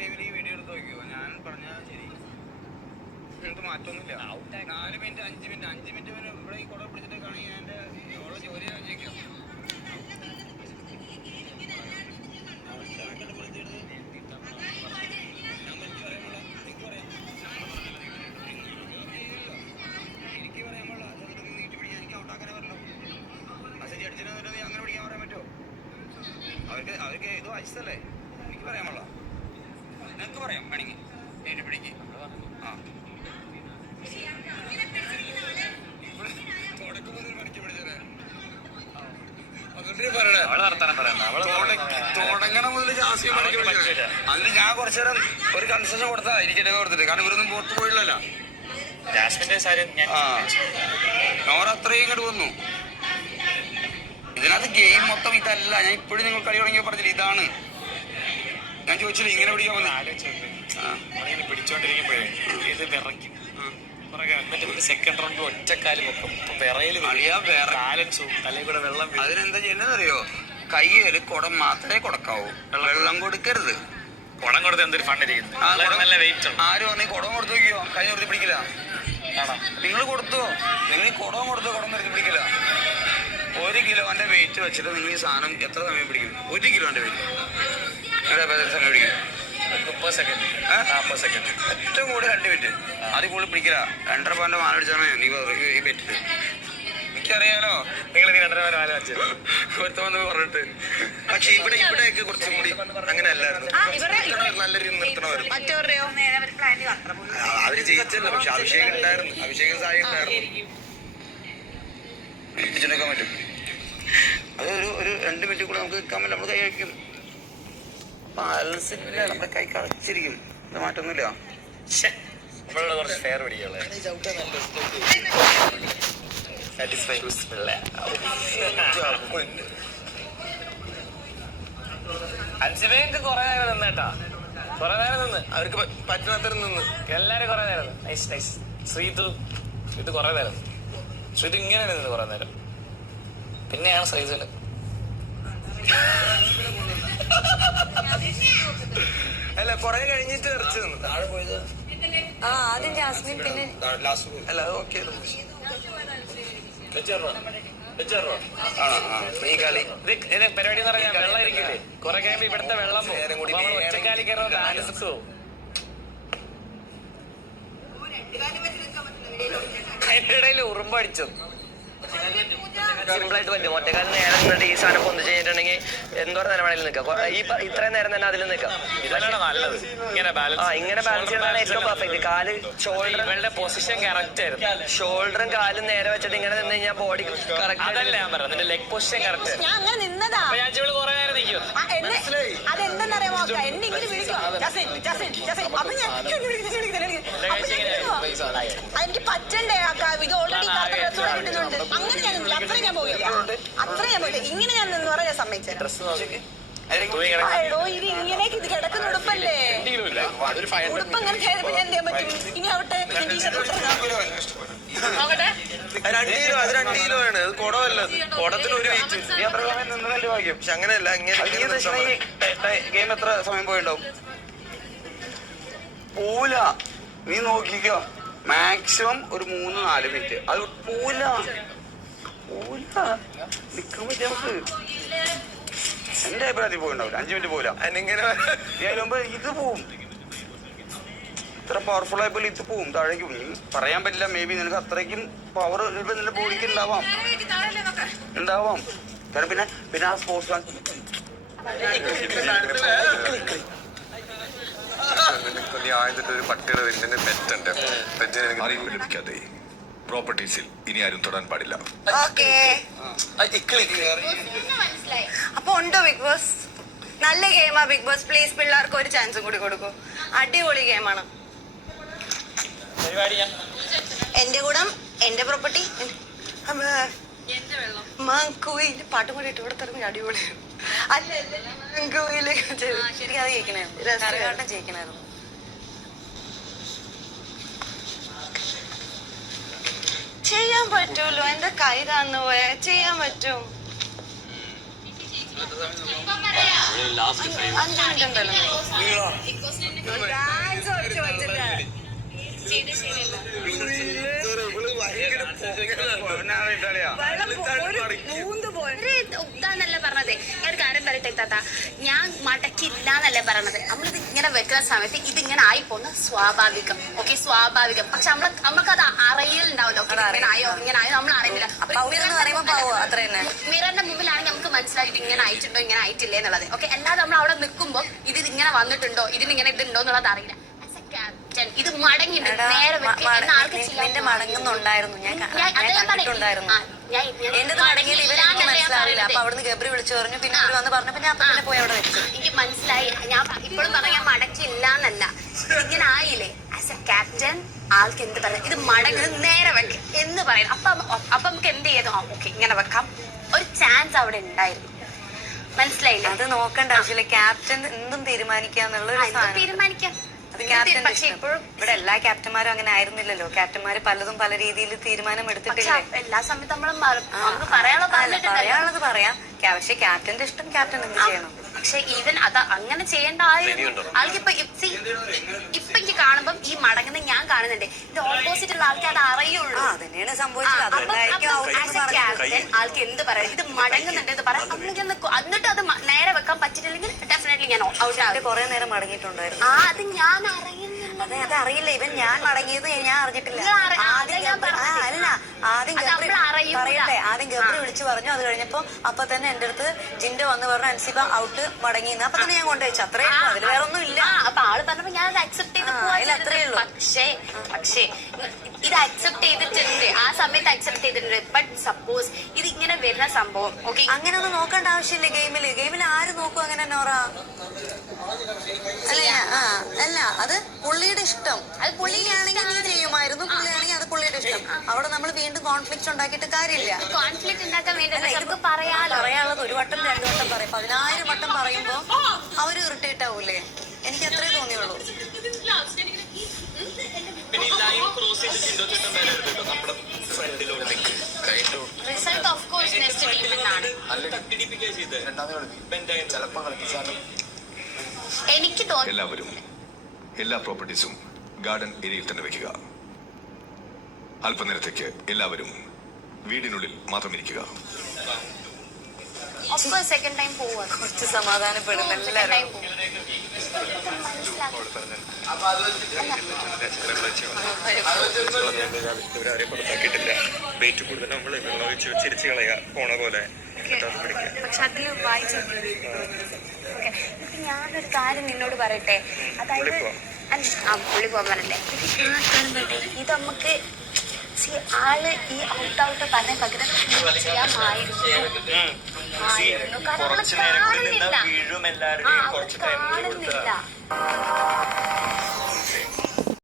ഗെയിമിൽ ഈ വീഡിയോ എടുത്ത് നോക്കിയോ? ഞാൻ പറഞ്ഞാൽ ശരി, നിങ്ങൾക്ക് മാറ്റമൊന്നുമില്ല. 4 മിനിറ്റ് 5 മിനിറ്റ് പിന്നെ ഇവിടെ ഈ കുട പിടിച്ചിട്ട് കാണെങ്കിൽ എൻ്റെ ഉള്ള ജോലി ചോദിക്കാം. എനിക്ക് പറയാൻ പാടില്ല, നീട്ടി പിടിക്കാൻ എനിക്ക് ഔട്ടാക്കാനേ പറ്റുള്ളൂ. മെസ്സേജ് അടിച്ചിട്ട് അങ്ങനെ പിടിക്കാൻ പറയാൻ പറ്റുമോ? അവർക്ക് ഇത് വായിച്ചതല്ലേ, എനിക്ക് പറയാൻ പാടില്ല. നിങ്ങൾക്ക് പറയാം വേണമെങ്കിൽ നീട്ടി പിടിക്ക്. ആ തുടക്കം മുതൽ പഠിച്ചു പിടിച്ചേ തുടങ്ങണം മുതൽ ജാസ്തി അതിന് ഞാൻ കുറച്ചു നേരം ഒരു കൺസെഷൻ കൊടുത്താ ഇരിക്കട്ടെ കൊടുത്തിട്ട്, കാരണം ഇവരൊന്നും പുറത്ത് പോയില്ലല്ലോ. നോർ അത്രയും ഇങ്ങോട്ട് വന്നു. ഇതിനകത്ത് ഗെയിം മൊത്തം ഇതല്ല. ഞാൻ ഇപ്പോഴും നിങ്ങൾ കളി തുടങ്ങിയ പറഞ്ഞില്ല ഇതാണ്. ഞാൻ ചോദിച്ചില്ല ഇങ്ങനെ പിടിക്കാൻ വന്നു. പിടിച്ചോണ്ടിരിക്കുമ്പോഴേ ഇത് വിറയ്ക്കും. സെക്കൻഡ് റൗണ്ട് ഒറ്റക്കാലും വെക്കും. ബാലൻസും തലയിൽ കൂടെ വെള്ളം. അതിനെന്താ ചെയ്യുന്നതെന്നറിയോ? കയ്യിൽ കുടം മാത്രമേ കൊടുക്കാവൂ, വെള്ളം കൊടുക്കരുത്. കുടം കൊടുത്ത് എന്തൊരു ഫണ്ടിരിക്കുന്നു. നല്ല വെയിറ്റ് ഉണ്ട്. ആരും പറഞ്ഞ കുടം കൊടുത്തു നോക്കിയോ? കൈ നിർത്തി പിടിക്കില്ല. നിങ്ങൾ കൊടുത്തോ? നിങ്ങൾ ഈ കുടം കൊടുത്തോ? കുടം നിർത്തി പിടിക്കില്ല. 1 കിലോന്റെ വെയിറ്റ് വെച്ചിട്ട് നിങ്ങൾ ഈ സാധനം എത്ര സമയം പിടിക്കും? 1 കിലോന്റെ വെയിറ്റ് സമയം പിടിക്കും? 30 സെക്കൻഡ് 40 സെക്കൻഡ്, ഏറ്റവും കൂടുതൽ 2 മിനിറ്റ്. അതിൽ കൂടുതൽ പിടിക്കില്ല. 2.5 പവന്റെ മാല അടിച്ചാണ് നീ ഈ ബെറ്റിട്ട്. എനിക്കറിയാലോ നിങ്ങൾ 2.5 മാല വെച്ചത് ഒരുത്തവന്ന് പറഞ്ഞിട്ട്. പക്ഷെ ഇവിടെയൊക്കെ കുറച്ചും കൂടി അങ്ങനെ അല്ലായിരുന്നു. നല്ല രീതി നിർത്തണമായിരുന്നു. അവര് ജയിച്ചല്ലോ, പക്ഷെ അഭിഷേകം ഉണ്ടായിരുന്നു. അഭിഷേകം സായി ഉണ്ടായിരുന്നു. നിൽക്കാൻ പറ്റും. അത് ഒരു 2 മിനിറ്റ് കൂടെ നമുക്ക് നിൽക്കാൻ പറ്റില്ല. നമ്മൾ കൈ വയ്ക്കും. ബാലൻസില്ല, നമ്മുടെ കൈ കളിച്ചിരിക്കും. ഇത് മാറ്റൊന്നുമില്ല. കുറച്ച് ഫെയർ പിടിക്കുള്ളൂ. അഞ്ചുപേർക്ക് കുറെ നേരം നിന്നേട്ടാ, കുറെ നേരം നിന്ന് അവർക്ക് പറ്റുന്നത്ര നിന്ന് എല്ലാരും കുറെ നേരം. Nice nice. ശ്രീതു കുറെ നേരം. ശ്രീതു ഇങ്ങനെ നിന്ന് കുറെ നേരം. പിന്നെയാണ് സൈസില് അല്ല കൊറേ കഴിഞ്ഞിട്ട് ഇറച്ചു നിന്ന് താഴെ പോയത്. ആദ്യം ജാസ്മിൻ, പിന്നെ അല്ല അത് ഓക്കെ. പരിപാടി എന്ന് പറഞ്ഞാൽ വെള്ളം ഇരിക്കില്ലേ, കുറെ കഴിയുമ്പോ ഇവിടുത്തെ വെള്ളം ഒറ്റക്കാലി കയറുന്ന ബാലൻസ് പോവും. അതിന്റെ ഇടയിൽ ഉറുമ്പടിച്ചു. സിമ്പിളായിട്ട് പറ്റും. ഒറ്റക്കാലം നേരം നിന്നിട്ട് ഈ സാധനം പൊന്ത് ചെയ്തിട്ടുണ്ടെങ്കിൽ എന്തോരം നേരം വേണമെങ്കിലും നിൽക്കാം. ഇത്രയും നേരം തന്നെ അതിൽ നിൽക്കാം. ഇതാണ് നല്ലത്. ഇങ്ങനെ ബാലൻസ് ചെയ്യുന്നതാണ് ഏറ്റവും പെർഫെക്റ്റ്. കാല് ഷോൾഡറിന്റെ പൊസിഷൻ കറക്റ്റ് ആയിരുന്നു. ഷോൾഡറും കാലും നേരെ വെച്ചിട്ട് ഇങ്ങനെ നിന്ന് കഴിഞ്ഞാൽ ബോഡി കറക്റ്റ്. അതല്ല ഞാൻ പറഞ്ഞത്, നിന്റെ ലെഗ് പൊസിഷൻ കറക്റ്റ്. ഞാൻ അങ്ങനെ നിന്നതാ. ഞാൻ കുറെ നേരം നിൽക്കും. അതെന്തെന്നറിയാമോ? എന്നെ ഇങ്ങനെ വിളിക്കും. എനിക്ക് പറ്റണ്ടേ? ഇത് ഓൾറെഡി കിട്ടുന്നുണ്ട്. അങ്ങനെ ഞാൻ നിന്നില്ല. അത്രയും ഞാൻ പോയില്ല. ഇങ്ങനെ ഞാൻ നിന്ന് പറയാൻ സമ്മതിച്ചത്. ഇത് ഇങ്ങനെയൊക്കെ ഇത് കിടക്കുന്ന ഉടുപ്പല്ലേ? ഉടുപ്പ് അങ്ങനെ ചെയ്തപ്പോ ഞാൻ എന്ത് ചെയ്യാൻ പറ്റും? ഇനി ആവട്ടെ, അത് 2 കിലോ ആണ്. അത് കുടമല്ല, കുടത്തിന് ഒരു വെയിറ്റ്. നിന്നതല്ലേ ഭാഗ്യം. പക്ഷെ അങ്ങനെയല്ല. ഗെയിം എത്ര സമയം പോയിണ്ടാവും? പോല നീ നോക്കിക്കോ. മാക്സിമം ഒരു 3-4 മിനിറ്റ്. അത് പോല നിക്കാൻ പറ്റിയ നമുക്ക്. എന്റെ അഭിപ്രായത്തിൽ പോയിണ്ടാവില്ല. 5 മിനിറ്റ് പോല. അതിനിങ്ങനെ മുമ്പ് ഇത് പോവും. ഇത്ര പവർഫുൾ ആയപ്പോൾ ഇത് പോവും, താഴേക്ക് പോവും. പറയാൻ പറ്റില്ല. മേ ബി നിനക്ക് അത്രയ്ക്കും പവർ നിന്റെ ബോഡിക്ക് ഉണ്ടാവാം. കാരണം പിന്നെ ആ സ്പോർട്സ് ഒരു പട്ടിയുടെ വലിയ പെറ്റുണ്ട്. പെറ്റിന് അറിവ് ലഭിക്കാതെ പ്രോപ്പർട്ടീസിൽ ഇനി ആരും തൊടാൻ പാടില്ല. അപ്പൊ ഉണ്ടോ ബിഗ് ബോസ്? നല്ല ഗെയിമാ ബിഗ് ബോസ്. പ്ലീസ് പിള്ളേർക്ക് ഒരു ചാൻസും കൂടി കൊടുക്കൂ. അടിപൊളി ഗെയിമാണ്. എന്റെ കൂടെ എന്റെ പ്രോപ്പർട്ടി മാങ്കുയില് പാട്ടും കൂടി ഇട്ട് കൊടുത്തിരുന്നു. അടിപൊളി. അല്ല മാങ്കുയില് ശരിക്കും അത് ജയിക്കണായിരുന്നു. ജയിക്കണായിരുന്നു. ചെയ്യാൻ പറ്റൂല്ലോ. എന്റെ കൈ തന്നു പോയാ ചെയ്യാൻ പറ്റും. 5 മിനിറ്റ് ഉണ്ടല്ലോ. ഇത് ശരിയല്ല. ഇതാന്നല്ല പറഞ്ഞത്. ഞാൻ ഒരു കാര്യം പറയട്ടെ താത്ത, ഞാൻ മടക്കില്ലാന്നല്ലേ പറഞ്ഞത്. നമ്മളിത് ഇങ്ങനെ വെക്കുന്ന സമയത്ത് ഇതിങ്ങനെ ആയി പോകുന്ന സ്വാഭാവികം. ഓക്കെ, സ്വാഭാവികം. പക്ഷെ നമ്മൾക്കത് അറിയലുണ്ടാവല്ലോ. ഇങ്ങനെ ആയോ നമ്മൾ അറിയുന്നില്ല. മിററിന്റെ മുമ്പിലാണെങ്കിൽ നമുക്ക് മനസ്സിലായി ഇത് ഇങ്ങനെ ആയിട്ടുണ്ടോ ഇങ്ങനെ ആയിട്ടില്ലേ എന്നുള്ളത്. ഓക്കെ, അല്ലാതെ നമ്മൾ അവിടെ നിൽക്കുമ്പോൾ ഇത് ഇങ്ങനെ വന്നിട്ടുണ്ടോ ഇതിനിങ്ങനെ ഇതുണ്ടോ എന്നുള്ളത് അറിയില്ല. ക്യാപ്റ്റൻ ഇത് മടങ്ങിണ്ട് നേരെ നിന്റെ മടങ്ങുന്നുണ്ടായിരുന്നു മനസ്സിലാവില്ല. അപ്പൊ അവിടുന്ന് ഗബ്രി വിളിച്ചു പറഞ്ഞു. പിന്നെ അവര് വന്ന് പറഞ്ഞപ്പോ ഞാൻ പിന്നെ പോയി അവിടെ വെച്ചു. എനിക്ക് മനസ്സിലായി. ഞാൻ ഇപ്പോഴും പറഞ്ഞ ഞാൻ മടക്കില്ല എന്നല്ല, ഇങ്ങനെ ആയില്ലേ. ആസ് എ ക്യാപ്റ്റൻ ആൾക്ക് എന്ത് പറയാം, ഇത് മടങ്ങുന്നത് നേരെ വെക്കാം എന്ന് പറയുന്നത്. അപ്പൊ നമുക്ക് എന്ത് ചെയ്തു? ഓക്കെ, ഇങ്ങനെ വെക്കാം. ഒരു ചാൻസ് അവിടെ ഉണ്ടായിരുന്നു. മനസ്സിലായില്ല? അത് നോക്കണ്ട ആവശ്യമില്ല. ക്യാപ്റ്റൻ എന്തും തീരുമാനിക്കാന്നുള്ള തീരുമാനിക്കാം. പക്ഷെ ഇപ്പോഴും ഇവിടെ എല്ലാ ക്യാപ്റ്റന്മാരും അങ്ങനെ ആയിരുന്നില്ലല്ലോ. ക്യാപ്റ്റന്മാര് പലതും പല രീതിയിൽ തീരുമാനം എടുത്തിട്ടില്ലേ. എല്ലാ സമയത്തും നമ്മൾ പറയാനുള്ളത് പറയാം. പക്ഷെ ക്യാപ്റ്റന്റെ ഇഷ്ടം ക്യാപ്റ്റൻ എന്ത് ചെയ്യണം. പക്ഷെ ഈവൻ അത് അങ്ങനെ ചെയ്യേണ്ട ആൾക്കിപ്പോ ഇപ്പൊ എനിക്ക് കാണുമ്പം ഈ മടങ്ങുന്ന ഞാൻ കാണുന്നുണ്ട്. ഇത് ഓപ്പോസിറ്റ് ഉള്ള ആൾക്ക് അത് അറിയുള്ളൂ. അതന്നെയാണ് സംഭവിച്ചത്. ആൾക്ക് എന്ത് പറയാം, ഇത് മടങ്ങുന്നുണ്ട് എന്ന് പറയാം. എന്നിട്ട് അത് നേരെ വെക്കാൻ പറ്റിയിട്ടില്ലെങ്കിൽ ഡെഫിനറ്റ്ലി ഞാൻ ഔട്ട് ആവും. കുറെ നേരം മടങ്ങിയിട്ടുണ്ടായിരുന്നു. അത് ഞാൻ അറിയുന്നില്ല. അതെ, അത് അറിയില്ല. ഇവൻ ഞാൻ മടങ്ങിയത് ഞാൻ അറിഞ്ഞിട്ടില്ല. ആദ്യം ഗബ്രി വിളിച്ചു പറഞ്ഞു. അത് കഴിഞ്ഞപ്പോ അപ്പൊ തന്നെ എന്റെ അടുത്ത് ജിൻഡോ വന്ന് പറഞ്ഞു അൻസിബ ഔട്ട് മടങ്ങിന്ന്. അപ്പൊ തന്നെ ഞാൻ കൊണ്ടുവച്ചു. അത്രേ ഉള്ളൂ, അതിൽ വേറെ ഒന്നും ഇല്ല. അപ്പൊ ആള് പറഞ്ഞപ്പോ ഞാൻ അക്സെപ്റ്റ് ചെയ്ത് അത്രേ ഉള്ളൂ. പക്ഷേ ഇത് അക്സെപ്റ്റ് ചെയ്തിട്ടുണ്ട്, ആ സമയത്ത് അക്സെപ്റ്റ് ചെയ്തിട്ടുണ്ട്. ബട്ട് സപ്പോസ് ഇത് ഇങ്ങനെ വരുന്ന സംഭവം ഓക്കെ, അങ്ങനെ ഒന്നും നോക്കേണ്ട ആവശ്യമില്ല. ഗെയിമിൽ ആര് നോക്കും അങ്ങനെ നോറ? അല്ല, അത് പുള്ളിയുടെ ഇഷ്ടം. അത് പുള്ളിയാണെങ്കിൽ നീ ചെയ്യുമായിരുന്നു, പുള്ളിയാണെങ്കിൽ അത് പുള്ളിയുടെ ഇഷ്ടം. അവിടെ നമ്മൾ വീണ്ടും കോൺഫ്ലിക്റ്റ് ഉണ്ടാക്കിയിട്ട് കാര്യമില്ല. കോൺഫ്ലിക്റ്റ് ഉണ്ടാക്കാൻ വേണ്ടി നമുക്ക് പറയാനുള്ളത് ഒരു വട്ടം 2 വട്ടം പറയും. 10,000 വട്ടം പറയുമ്പോ അവര് ഇറിറ്റേറ്റ് ആവൂലേ? എനിക്ക് അത്രേ തോന്നിയുള്ളൂ. റിസൾട്ട് ഓഫ് കോഴ്സ് നെക്സ്റ്റ് ടീമിനാണ്. എനിക്ക് തോന്നുന്നു എല്ലാവരും എല്ലാ പ്രോപ്പർട്ടീസും ഗാർഡൻ ഏരിയയിൽ തന്നെ വെക്കുക. അല്പനേരത്തേക്ക് എല്ലാവരും വീടിനുള്ളിൽ മാത്രം ഇരിക്കുക. സെക്കൻഡ് ടൈം പോവാ. കുറച്ച് സമാധാനപ്പെടും എല്ലാവരും. വെയിറ്റ് കൂടുതൽ നമ്മൾ വെള്ളം ഒഴിച്ച് ചിരിച്ചു കളയുക പോണ പോലെ. പക്ഷെ അതിൽ വായിച്ചു ഞാനൊരു കാര്യം നിന്നോട് പറയട്ടെ. അതായത് പുള്ളി പോകാൻ പറഞ്ഞല്ലേ, ഇത് നമുക്ക് ആള് ഈ ഔട്ട് പറഞ്ഞ പകരം ചെയ്യാമായിരുന്നു. കാരണം കാണുന്നില്ല.